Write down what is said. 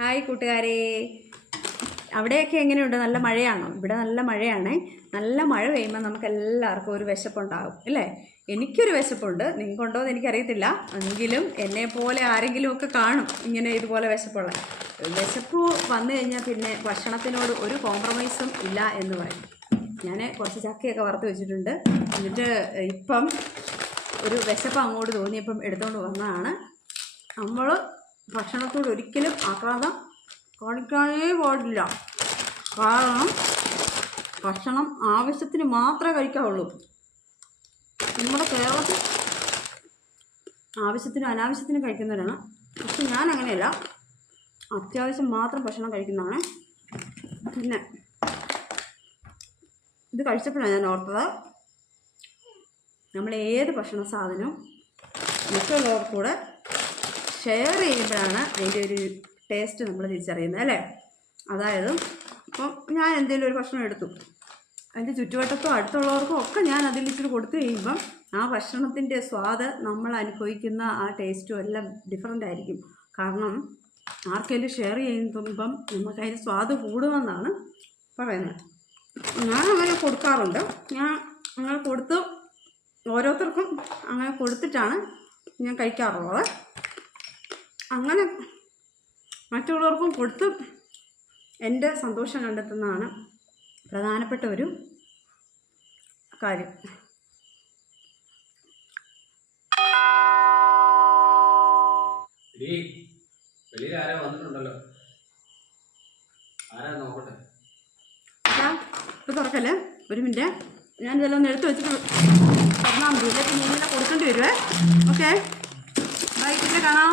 Hi കൂട്ടുകാരെ. അവിടെയൊക്കെ എങ്ങനെയുണ്ട്? നല്ല മഴയാണോ? ഇവിടെ നല്ല മഴയാണ്. നല്ല മഴ പെയ്യുമ്പോൾ നമുക്ക് എല്ലാവർക്കും ഒരു വിശപ്പുണ്ടാകും അല്ലേ? എനിക്കൊരു വിശപ്പുണ്ട്. നിങ്ങൾക്കുണ്ടോ എന്ന് എനിക്കറിയത്തില്ല. എങ്കിലും എന്നെ പോലെ ആരെങ്കിലും ഒക്കെ കാണും ഇങ്ങനെ ഇതുപോലെ വിശപ്പുള്ള. വിശപ്പ് വന്നു കഴിഞ്ഞാൽ പിന്നെ ഭക്ഷണത്തിനോട് ഒരു കോംപ്രമൈസും ഇല്ല എന്ന് പറയും. ഞാൻ കുറച്ച് ചക്കയൊക്കെ വറുത്ത് വെച്ചിട്ടുണ്ട്. എന്നിട്ട് ഇപ്പം ഒരു വിശപ്പ് അങ്ങോട്ട് തോന്നിയപ്പം എടുത്തുകൊണ്ട് വന്നതാണ്. നമ്മൾ ഭക്ഷണത്തോട് ഒരിക്കലും ആക്രാന്തം കാണിക്കാനേ പാടില്ല. കാരണം ഭക്ഷണം ആവശ്യത്തിന് മാത്രമേ കഴിക്കാവുള്ളൂ. നമ്മുടെ കേരളത്തിൽ ആവശ്യത്തിനും അനാവശ്യത്തിനും കഴിക്കുന്നവരാണ്. പക്ഷെ ഞാൻ അങ്ങനെയല്ല. അത്യാവശ്യം മാത്രം ഭക്ഷണം കഴിക്കുന്നതാണ്. പിന്നെ ഇത് കഴിച്ചപ്പോഴാണ് ഞാൻ ഓർത്തത്. നമ്മൾ ഏത് ഭക്ഷണ സാധനവും മറ്റുള്ളവർക്ക് കൂടെ ഷെയർ ചെയ്യുമ്പോഴാണ് അതിന്റെ ഒരു ടേസ്റ്റ് നമ്മൾ തിരിച്ചറിയുന്നത് അല്ലേ? അതായത് ഇപ്പം ഞാൻ എന്തെങ്കിലും ഒരു ഭക്ഷണം എടുത്തു. അതിന്റെ ചുറ്റുവട്ടത്തോ അടുത്തുള്ളവർക്കോ ഒക്കെ ഞാൻ ഇച്ചിരി കൊടുത്തു കഴിയുമ്പം ആ ഭക്ഷണത്തിന്റെ സ്വാദ് നമ്മൾ അനുഭവിക്കുന്ന ആ ടേസ്റ്റും എല്ലാം ഡിഫറെന്റ് ആയിരിക്കും. കാരണം ആർക്കെങ്കിലും ഷെയർ ചെയ്യുമ്പം നമുക്ക് അതിന്റെ സ്വാദ് കൂടുമെന്നാണ് പറയുന്നത്. ഞാൻ അങ്ങനെ കൊടുക്കാറുണ്ട്. ഞാൻ അങ്ങനെ കൊടുത്ത് ഓരോരുത്തർക്കും അങ്ങനെ കൊടുത്തിട്ടാണ് ഞാൻ കഴിക്കാറുള്ളത്. അങ്ങനെ മറ്റുള്ളവർക്കും കൊടുത്ത് എന്റെ സന്തോഷം കണ്ടെത്തുന്നതാണ് പ്രധാനപ്പെട്ട ഒരു കാര്യം. വെളിയിൽ ആരോ വന്നിട്ടുണ്ടല്ലോ? ആരാ നോക്കട്ടെ? തുറക്കല്ലേ? ഒരു മിനിറ്റ്. ഞാൻ ഇതെല്ലാം ഒന്ന് എടുത്ത് വെച്ചിട്ട് മതി. കൊടുക്കേണ്ടി വരുവേ. ഓക്കെ. ബൈ പിന്നെ കാണാം.